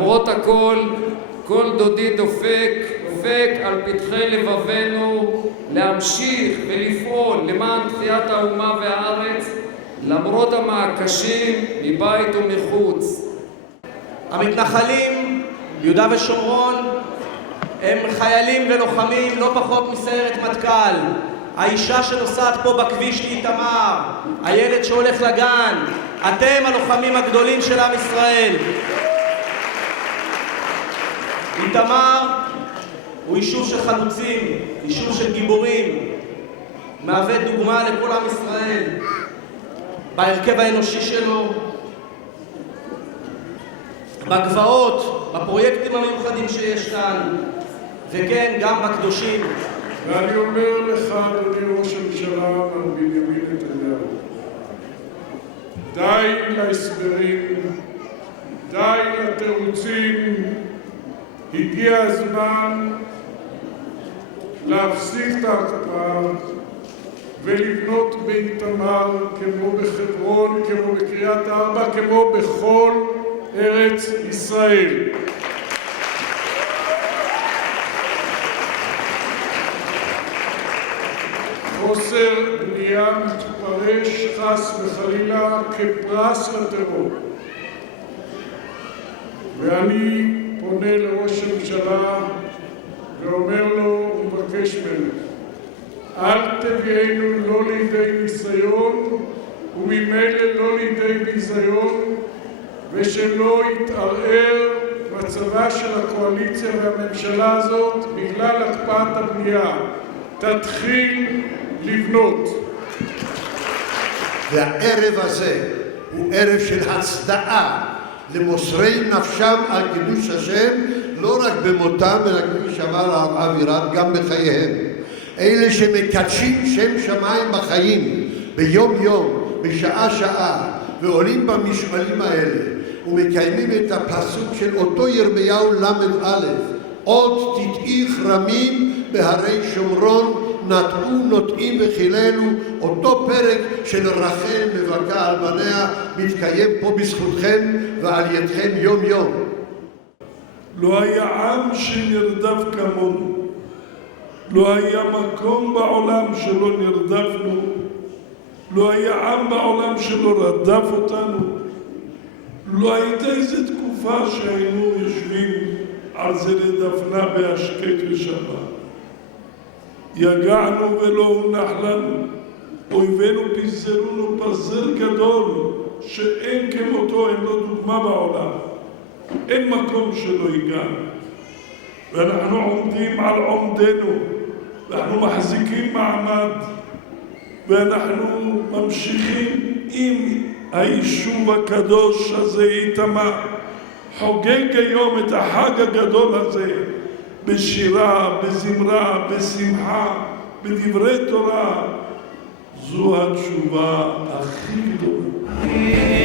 למרות הכל, כל דודי דופק על פתחי לבבנו להמשיך ולפעול למען תחיית האומה והארץ, למרות המעקשים מבית ומחוץ. המתנחלים ביהודה ושומרון הם חיילים ולוחמים לא פחות מסיירת מטכ"ל. האישה שנוסעת פה בכביש לאיתמר, הילד שהולך לגן, אתם הלוחמים הגדולים של עם ישראל. איתמר הוא יישוב של חלוצים, יישוב של גיבורים, מהווה דוגמה לכל עם ישראל בהרכב האנושי שלו, בגבעות, בפרויקטים המיוחדים שיש כאן, וכן, גם בקדושים. ואני אומר לך, אדוני ראש הממשלה, מר בנימין נתניהו, די להסברים, די לתירוצים, הגיע הזמן להפסיק את ההקפאה ולבנות באיתמר כמו בחברון, כמו בקריית ארבע, כמו בכל ארץ ישראל. חוסר בנייה מתפרש חס וחלילה כפרס לטרור. ואני פונה לראש הממשלה ואומר לו ומבקש ממנו, אל תביאנו לא לידי ניסיון וממילא לא לידי ביזיון, ושלא יתערער מצבה של הקואליציה והממשלה הזאת בגלל הקפאת הבנייה. תתחיל לבנות. והערב הזה הוא ערב של הצדעה למוסרי נפשם על קידוש השם, לא רק במותם, אלא כפי שאמר הרב אבירם, גם בחייהם. אלה שמקדשים שם שמיים בחיים, ביום יום, בשעה שעה, ועולים במשעולים האלה, ומקיימים את הפסוק של אותו ירמיהו ל"א, עוד תטעי כרמים בהרי שומרון, נטעו נוטעים וחילנו. אותו פרק של רחל מבכה על בניה מתקיים פה בזכותכם ועל ידכם יום יום. לא היה עם שנרדף כמונו, לא היה מקום בעולם שלא נרדפנו, לא היה עם בעולם שלא רדף אותנו, לא הייתה איזו תקופה שהיינו יושבים על זה לדפנה בהשקט ושבת. יגענו ולא הונח לנו, אויבינו פיזרונו פזר גדול שאין כמותו, אין לו דוגמה בעולם, אין מקום שלא הגענו, ואנחנו עומדים על עומדנו, ואנחנו מחזיקים מעמד, ואנחנו ממשיכים עם היישוב הקדוש הזה איתמר, חוגג היום את החג הגדול הזה בשירה, בזמרה, בשמחה, בדברי תורה. זו התשובה הכי גדולה.